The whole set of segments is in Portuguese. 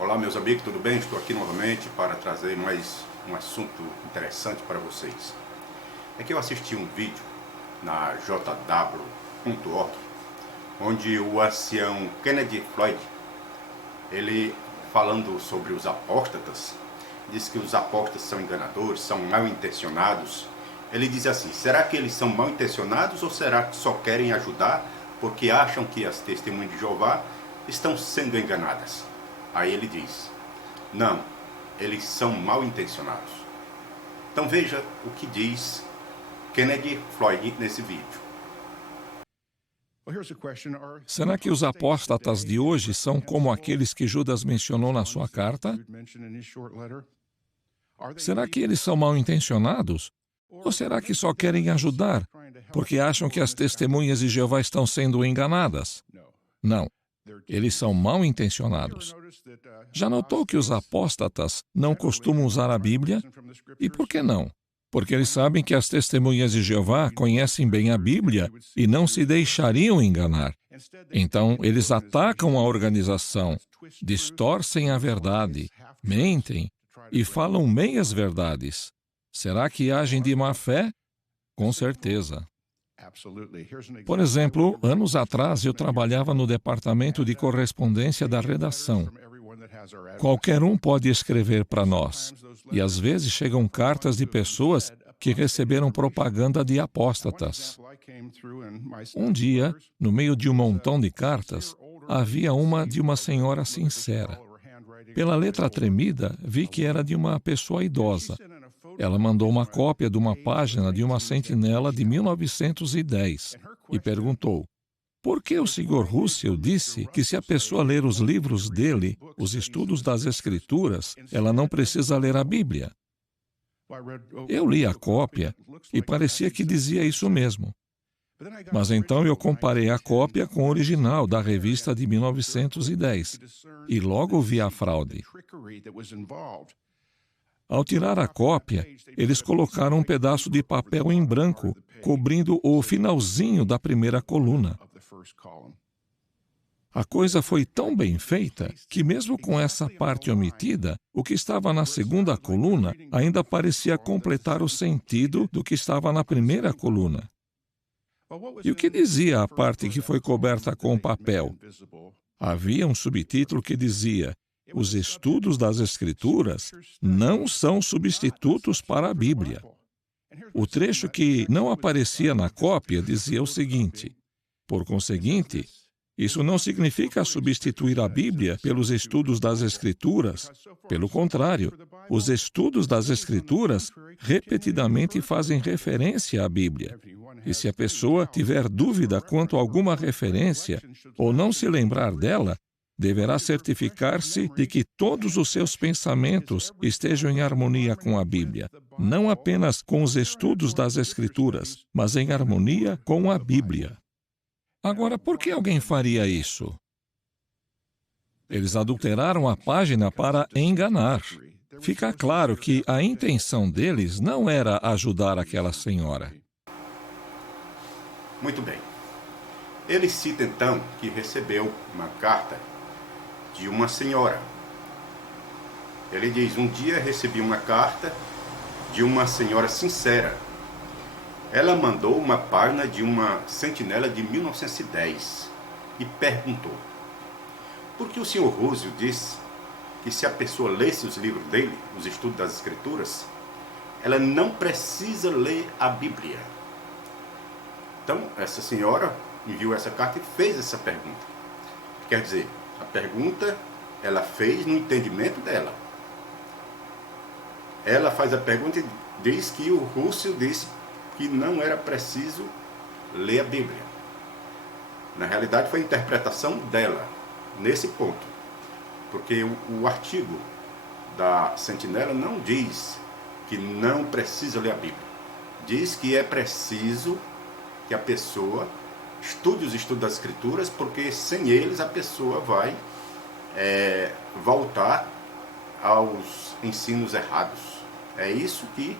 Olá meus amigos, tudo bem? Estou aqui novamente para trazer mais um assunto interessante para vocês. É que eu assisti um vídeo na jw.org, onde o ancião Kennedy Floyd, ele falando sobre os apóstatas, diz que os apóstatas são enganadores, são mal intencionados. Ele diz assim: será que eles são mal intencionados ou será que só querem ajudar porque acham que as testemunhas de Jeová estão sendo enganadas? Aí ele diz: não, eles são mal intencionados. Então veja o que diz Kennedy Floyd nesse vídeo. Será que os apóstatas de hoje são como aqueles que Judas mencionou na sua carta? Será que eles são mal intencionados? Ou será que só querem ajudar porque acham que as testemunhas de Jeová estão sendo enganadas? Não. Eles são mal intencionados. Já notou que os apóstatas não costumam usar a Bíblia? E por que não? Porque eles sabem que as testemunhas de Jeová conhecem bem a Bíblia e não se deixariam enganar. Então, eles atacam a organização, distorcem a verdade, mentem e falam meias verdades. Será que agem de má fé? Com certeza. Por exemplo, anos atrás eu trabalhava no departamento de correspondência da redação. Qualquer um pode escrever para nós, e às vezes chegam cartas de pessoas que receberam propaganda de apóstatas. Um dia, no meio de um montão de cartas, havia uma de uma senhora sincera. Pela letra tremida, vi que era de uma pessoa idosa. Ela mandou uma cópia de uma página de uma sentinela de 1910 e perguntou: por que o Sr. Russell disse que se a pessoa ler os livros dele, os estudos das Escrituras, ela não precisa ler a Bíblia? Eu li a cópia e parecia que dizia isso mesmo. Mas então eu comparei a cópia com o original da revista de 1910 e logo vi a fraude. Ao tirar a cópia, eles colocaram um pedaço de papel em branco, cobrindo o finalzinho da primeira coluna. A coisa foi tão bem feita que, mesmo com essa parte omitida, o que estava na segunda coluna ainda parecia completar o sentido do que estava na primeira coluna. E o que dizia a parte que foi coberta com papel? Havia um subtítulo que dizia: os estudos das Escrituras não são substitutos para a Bíblia. O trecho que não aparecia na cópia dizia o seguinte: por conseguinte, isso não significa substituir a Bíblia pelos estudos das Escrituras. Pelo contrário, os estudos das Escrituras repetidamente fazem referência à Bíblia. E se a pessoa tiver dúvida quanto a alguma referência ou não se lembrar dela, deverá certificar-se de que todos os seus pensamentos estejam em harmonia com a Bíblia, não apenas com os estudos das Escrituras, mas em harmonia com a Bíblia. Agora, por que alguém faria isso? Eles adulteraram a página para enganar. Fica claro que a intenção deles não era ajudar aquela senhora. Muito bem. Ele cita então que recebeu uma carta de uma senhora. Ele diz: um dia recebi uma carta de uma senhora sincera. Ela mandou uma página de uma sentinela de 1910 e perguntou: por que o Sr. Russell disse que se a pessoa lesse os livros dele, os estudos das Escrituras, ela não precisa ler a Bíblia? Então, essa senhora enviou essa carta e fez essa pergunta. Quer dizer, a pergunta ela fez no entendimento dela. Ela faz a pergunta e diz que o Russell disse que não era preciso ler a Bíblia. Na realidade, foi a interpretação dela, nesse ponto. Porque o artigo da Sentinela não diz que não precisa ler a Bíblia. Diz que é preciso que a pessoa estude os estudos das Escrituras, porque sem eles a pessoa vai voltar aos ensinos errados. É isso que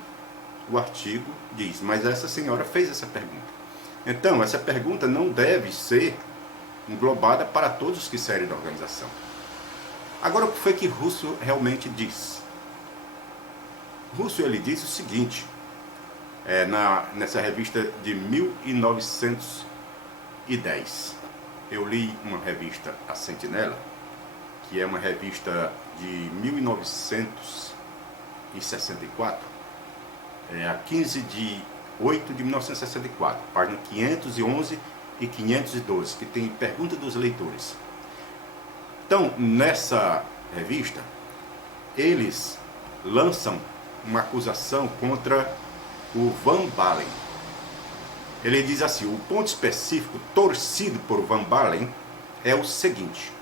o artigo diz. Mas essa senhora fez essa pergunta. Então, essa pergunta não deve ser englobada para todos os que servem da organização. Agora, o que foi que Russell realmente diz? Russell, ele diz o seguinte, nessa revista de 1910. Eu li uma revista, A Sentinela, que é uma revista de 1964, a 15 de 8 de 1964, página 511 e 512, que tem pergunta dos leitores. Então, nessa revista, eles lançam uma acusação contra o Van Balen. Ele diz assim: o ponto específico torcido por Van Balen é o seguinte: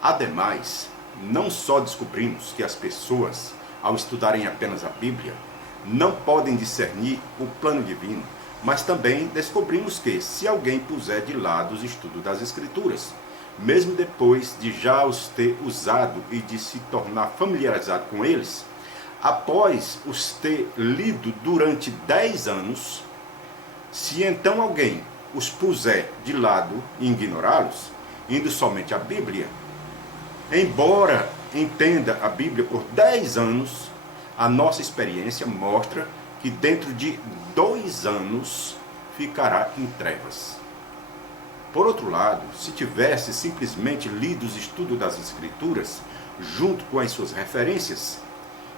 ademais, não só descobrimos que as pessoas, ao estudarem apenas a Bíblia, não podem discernir o plano divino, mas também descobrimos que, se alguém puser de lado os estudos das Escrituras, mesmo depois de já os ter usado e de se tornar familiarizado com eles, após os ter lido durante 10 anos, se então alguém os puser de lado e ignorá-los, indo somente à Bíblia, embora entenda a Bíblia por 10 anos, a nossa experiência mostra que dentro de 2 anos ficará em trevas. Por outro lado, se tivesse simplesmente lido os estudos das Escrituras, junto com as suas referências,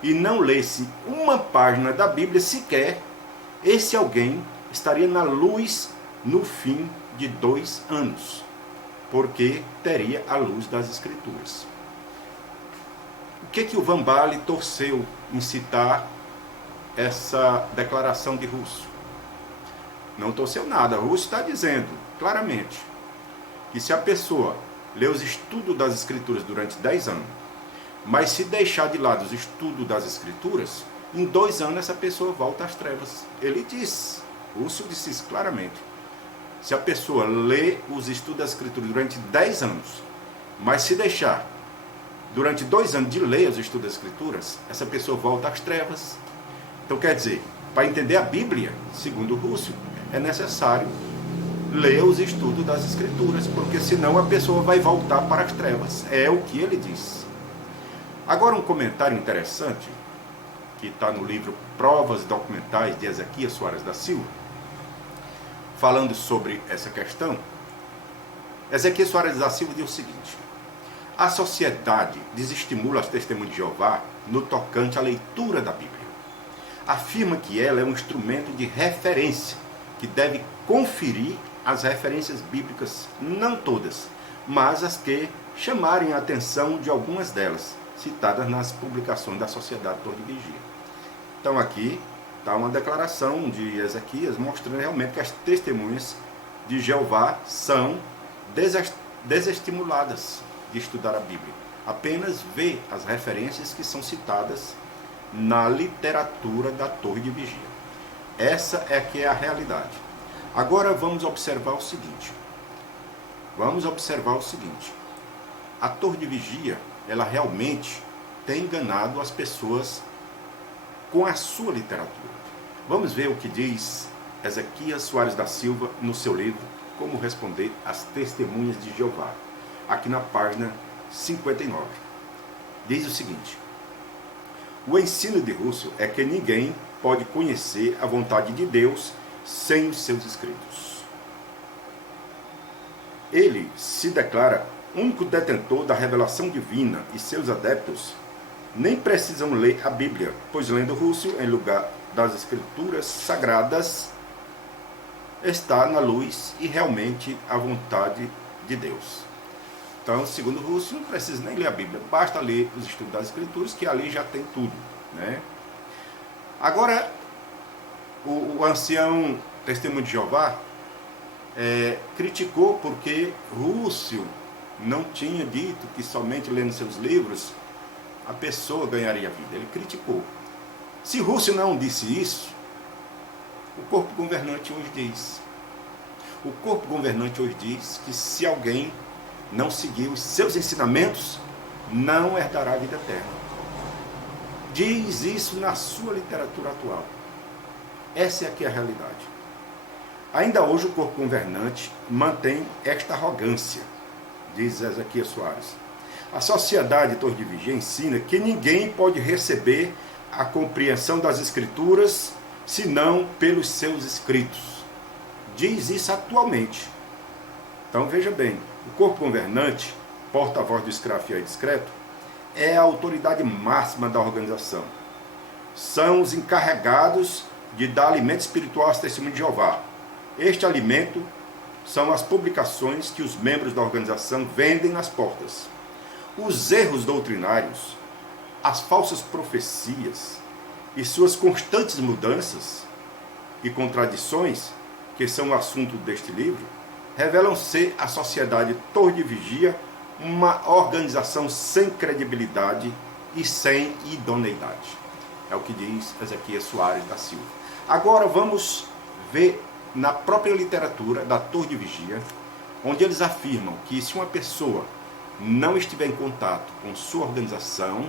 e não lesse uma página da Bíblia sequer, esse alguém estaria na luz no fim de 2 anos, porque teria a luz das Escrituras. O que o Van Balen torceu em citar essa declaração de Russell? Não torceu nada. Russell está dizendo claramente que se a pessoa lê os estudos das Escrituras durante 10 anos, mas se deixar de lado os estudos das Escrituras, em 2 anos essa pessoa volta às trevas. Ele diz, Russell disse isso claramente. Se a pessoa lê os estudos das Escrituras durante 10 anos, mas se deixar durante 2 anos de ler os estudos das Escrituras, essa pessoa volta às trevas. Então quer dizer, para entender a Bíblia, segundo Russell, é necessário ler os estudos das Escrituras, porque senão a pessoa vai voltar para as trevas. É o que ele diz. Agora um comentário interessante, que está no livro Provas Documentais de Ezequias Soares da Silva, falando sobre essa questão. Ezequias Soares da Silva diz o seguinte: a sociedade desestimula as testemunhas de Jeová no tocante à leitura da Bíblia. Afirma que ela é um instrumento de referência, que deve conferir as referências bíblicas, não todas, mas as que chamarem a atenção de algumas delas, citadas nas publicações da Sociedade Torre de Vigia. Então aqui está uma declaração de Ezequias mostrando realmente que as testemunhas de Jeová são desestimuladas de estudar a Bíblia. Apenas vê as referências que são citadas na literatura da Torre de Vigia. Essa é que é a realidade. Agora vamos observar o seguinte. A Torre de Vigia, ela realmente tem enganado as pessoas com a sua literatura. Vamos ver o que diz Ezequias Soares da Silva no seu livro Como Responder às Testemunhas de Jeová, aqui na página 59. Diz o seguinte: o ensino de Russell é que ninguém pode conhecer a vontade de Deus sem os seus escritos. Ele se declara único detentor da revelação divina e seus adeptos nem precisam ler a Bíblia, pois lendo Russell em lugar das Escrituras Sagradas está na luz e realmente a vontade de Deus. Então, segundo Russell, não precisa nem ler a Bíblia, basta ler os estudos das Escrituras, que ali já tem tudo, né? Agora, o ancião Testemunho de Jeová criticou porque Russell não tinha dito que somente lendo seus livros a pessoa ganharia a vida. Ele criticou. Se Russell não disse isso, o corpo governante hoje diz. O corpo governante hoje diz que se alguém não seguir os seus ensinamentos, não herdará a vida eterna. Diz isso na sua literatura atual. Essa é aqui a realidade. Ainda hoje o corpo governante mantém esta arrogância, diz Ezequias Soares. A Sociedade Torre de Vigia ensina que ninguém pode receber a compreensão das Escrituras senão pelos seus escritos. Diz isso atualmente. Então veja bem, o corpo governante, porta-voz do escravo fiel e discreto, é a autoridade máxima da organização. São os encarregados de dar alimento espiritual às testemunhas de Jeová. Este alimento são as publicações que os membros da organização vendem nas portas. Os erros doutrinários, as falsas profecias e suas constantes mudanças e contradições, que são o assunto deste livro, revelam ser a Sociedade Torre de Vigia uma organização sem credibilidade e sem idoneidade. É o que diz Ezequias Soares da Silva. Agora vamos ver na própria literatura da Torre de Vigia, onde eles afirmam que se uma pessoa não estiver em contato com sua organização,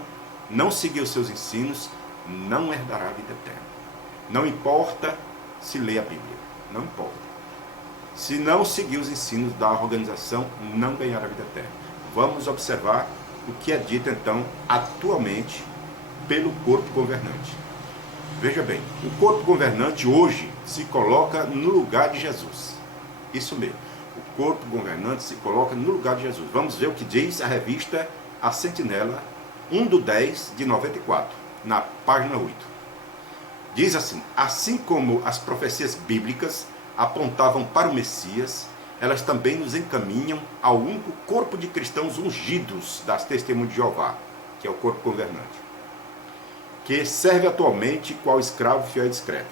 não seguir os seus ensinos, não herdará a vida eterna. Não importa se lê a Bíblia, não importa. Se não seguir os ensinos da organização, não ganhará a vida eterna. Vamos observar o que é dito então atualmente pelo corpo governante. Veja bem, o corpo governante hoje se coloca no lugar de Jesus. Isso mesmo, o corpo governante se coloca no lugar de Jesus. Vamos ver o que diz a revista A Sentinela, 1/10/94, na página 8. Diz assim: assim como as profecias bíblicas apontavam para o Messias, elas também nos encaminham ao único corpo de cristãos ungidos das testemunhas de Jeová, que é o corpo governante, que serve atualmente qual escravo fiel e discreto.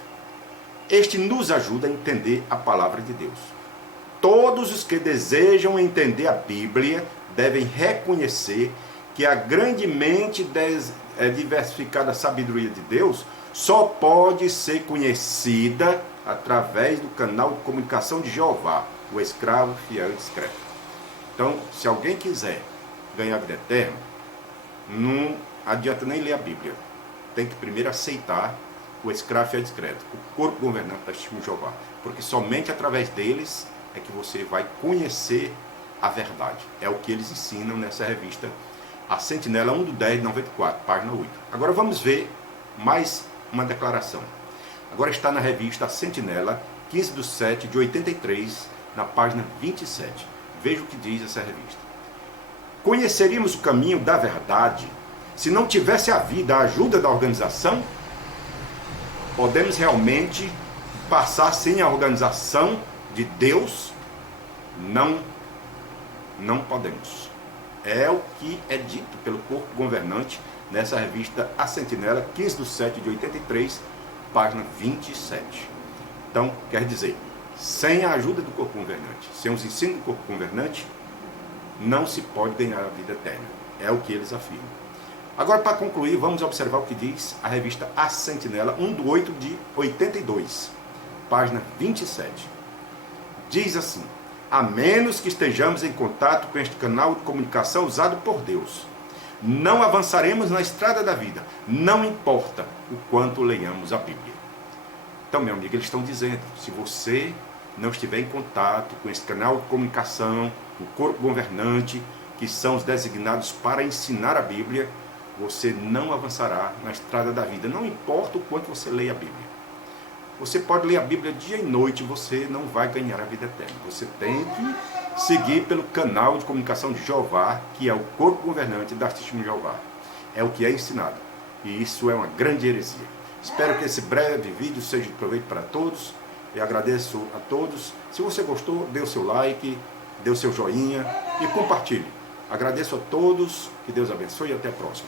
Este nos ajuda a entender a palavra de Deus. Todos os que desejam entender a Bíblia devem reconhecer que a grandemente diversificada sabedoria de Deus só pode ser conhecida através do canal de comunicação de Jeová, o escravo fiel e discreto. Então, se alguém quiser ganhar a vida eterna, não adianta nem ler a Bíblia. Tem que primeiro aceitar o escravo fiel e discreto, o corpo governante da testemunha de Jeová, porque somente através deles é que você vai conhecer a verdade. É o que eles ensinam nessa revista, A Sentinela, 1/10/94, página 8. Agora vamos ver mais uma declaração. Agora está na revista A Sentinela, 15/7/83, na página 27. Veja o que diz essa revista. Conheceríamos o caminho da verdade se não tivesse havido a ajuda da organização? Podemos realmente passar sem a organização de Deus? Não podemos. É o que é dito pelo corpo governante nessa revista A Sentinela, 15/7/83, página 27. Então, quer dizer, sem a ajuda do corpo governante, sem os ensinos do corpo governante, não se pode ganhar a vida eterna. É o que eles afirmam. Agora, para concluir, vamos observar o que diz a revista A Sentinela, 1/8/82, página 27. Diz assim: a menos que estejamos em contato com este canal de comunicação usado por Deus, não avançaremos na estrada da vida, não importa o quanto leiamos a Bíblia. Então, meu amigo, eles estão dizendo, se você não estiver em contato com esse canal de comunicação, o corpo governante, que são os designados para ensinar a Bíblia, você não avançará na estrada da vida, não importa o quanto você leia a Bíblia. Você pode ler a Bíblia dia e noite, você não vai ganhar a vida eterna. Você tem que seguir pelo canal de comunicação de Jeová, que é o corpo governante das testemunhas de Jeová. É o que é ensinado. E isso é uma grande heresia. Espero que esse breve vídeo seja de proveito para todos. Eu agradeço a todos. Se você gostou, dê o seu like, dê o seu joinha e compartilhe. Agradeço a todos. Que Deus abençoe e até a próxima.